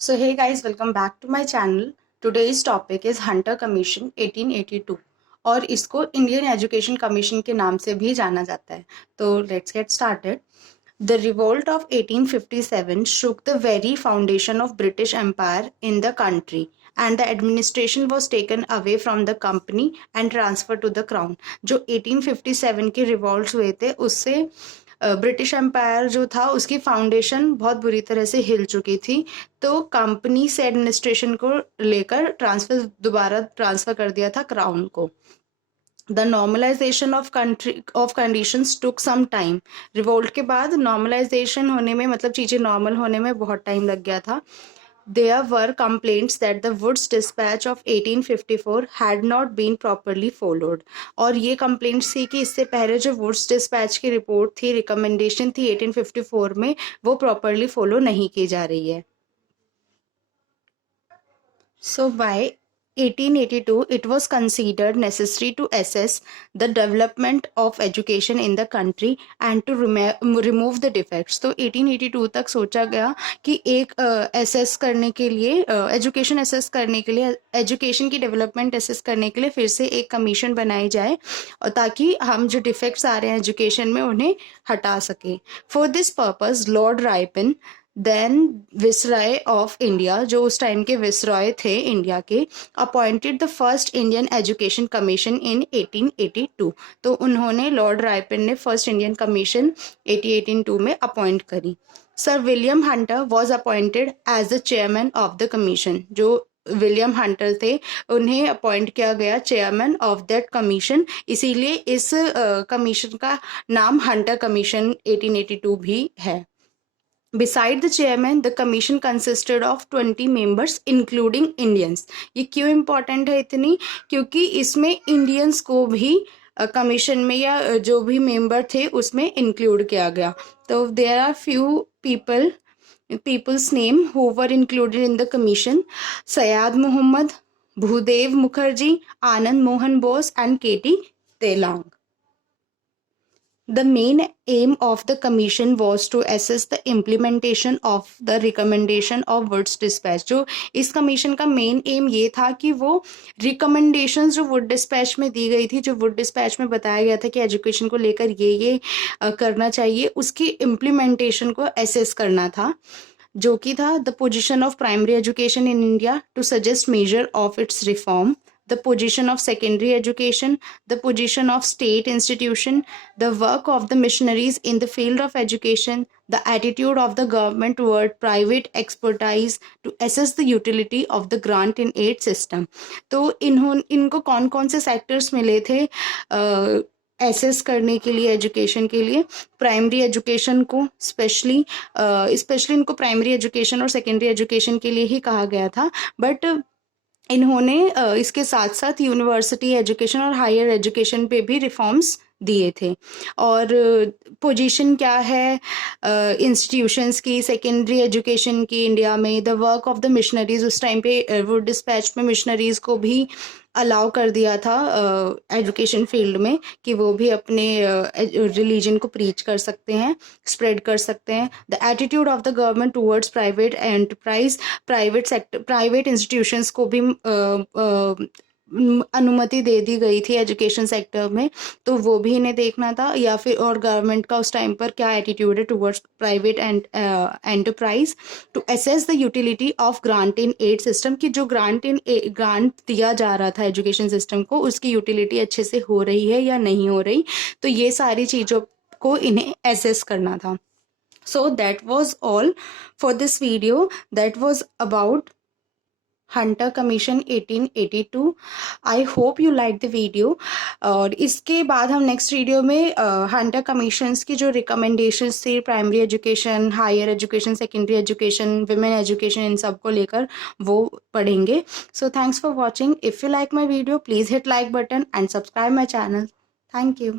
So hey guys, welcome back to my channel. Today's topic is Hunter Commission 1882 और इसको Indian education commission के नाम से भी जाना जाता है. तो let's get started. The revolt of 1857 shook the very foundation of British Empire in the country and the administration was taken away from the company and transferred to the crown. जो 1857 के रिवॉल्ट हुए थे उससे British empire जो था उसकी foundation बहुत बुरी तरह से हिल चुकी थी. तो कंपनी से एडमिनिस्ट्रेशन को लेकर दोबारा ट्रांसफर कर दिया था क्राउन को. The normalization of conditions took some time. Revolt के बाद नॉर्मलाइजेशन होने में मतलब चीज़ें नॉर्मल होने में बहुत टाइम लग गया था. There were complaints that the Woods Dispatch of 1854 had not been properly followed. और ये complaints थी कि इससे पहले जो Woods Dispatch की रिपोर्ट थी, रिकमेंडेशन थी 1854 में, वो properly follow नहीं की जा रही है. So by 1882, it was considered necessary to assess the development of education in the country and to remove the defects. तो 1882 तक सोचा गया कि एक assess करने के लिए education assess करने के लिए education की development assess करने के लिए फिर से एक commission बनाई जाए और ताकि हम जो defects आ रहे हैं education में उन्हें हटा सके. For this purpose, Lord Ripon then viceroy of India, जो उस टाइम के विसराय थे इंडिया के, appointed the first Indian education commission in 1882. तो उन्होंने लॉर्ड रायपिन ने फर्स्ट इंडियन कमीशन 1882 में अपॉइंट करी. Sir William Hunter was appointed as the chairman of the commission. जो विलियम हंटर थे उन्हें अपॉइंट किया गया चेयरमैन ऑफ दैट कमीशन, इसीलिए इस कमीशन का नाम हंटर कमीशन 1882 भी है. Beside the chairman, the commission consisted of 20 members, including Indians. ये क्यों important है इतनी? क्योंकि इसमें Indians को भी कमीशन में या जो भी मेंबर थे उसमें इंक्लूड किया गया. तो there are few people's name who were included in the commission: सयाद Mohammad, Bhudev Mukherjee, Anand Mohan Bose and K.T. Telang. The main aim of the commission was to assess the implementation of the recommendation of Woods Dispatch. जो इस commission का main M ये था कि वो recommendations जो Wood dispatch में दी गई थी, जो वुड डिस्पैच में बताया गया था कि एजुकेशन को लेकर ये करना चाहिए, उसकी इम्प्लीमेंटेशन को एसेस करना था, जो कि था the position of primary education in India to suggest measure of its reform, the position of secondary education, the position of state institution, the work of the missionaries in the field of education, the attitude of the government toward private expertise, to assess the utility of the grant in aid system. तो इनको कौन कौन से sectors मिले थे assess करने के लिए एजुकेशन के लिए? प्राइमरी एजुकेशन को स्पेशली इनको प्राइमरी एजुकेशन और सेकेंडरी एजुकेशन के लिए ही कहा गया था, बट इन्होंने इसके साथ साथ यूनिवर्सिटी एजुकेशन और हायर एजुकेशन पे भी रिफॉर्म्स दिए थे. और पोजीशन क्या है इंस्टीट्यूशंस की सेकेंडरी एजुकेशन की इंडिया में? The work of the missionaries, उस टाइम पे वुड डिस्पैच में मिशनरीज को भी अलाउ कर दिया था एजुकेशन फील्ड में कि वो भी अपने रिलीजन को प्रीच कर सकते हैं, स्प्रेड कर सकते हैं. The attitude of the government towards private enterprise, private institutions को भी अनुमति दे दी गई थी एजुकेशन सेक्टर में, तो वो भी इन्हें देखना था. या फिर और गवर्नमेंट का उस टाइम पर क्या एटीट्यूड है towards private and enterprise. To assess the utility of grant in aid system, कि जो ग्रांट दिया जा रहा था एजुकेशन सिस्टम को, उसकी यूटिलिटी अच्छे से हो रही है या नहीं हो रही. तो ये सारी चीज़ों को इन्हें असेस करना था. So that was all for this video. That was about Hunter commission 1882. I hope you like the video. और इसके बाद हम नेक्स्ट वीडियो में हंटर कमीशंस की जो रिकमेंडेशंस थी primary education, higher education, secondary education, women education, इन सब को लेकर वो पढ़ेंगे. So thanks for watching. If you like my video please hit like button and subscribe my channel. Thank you.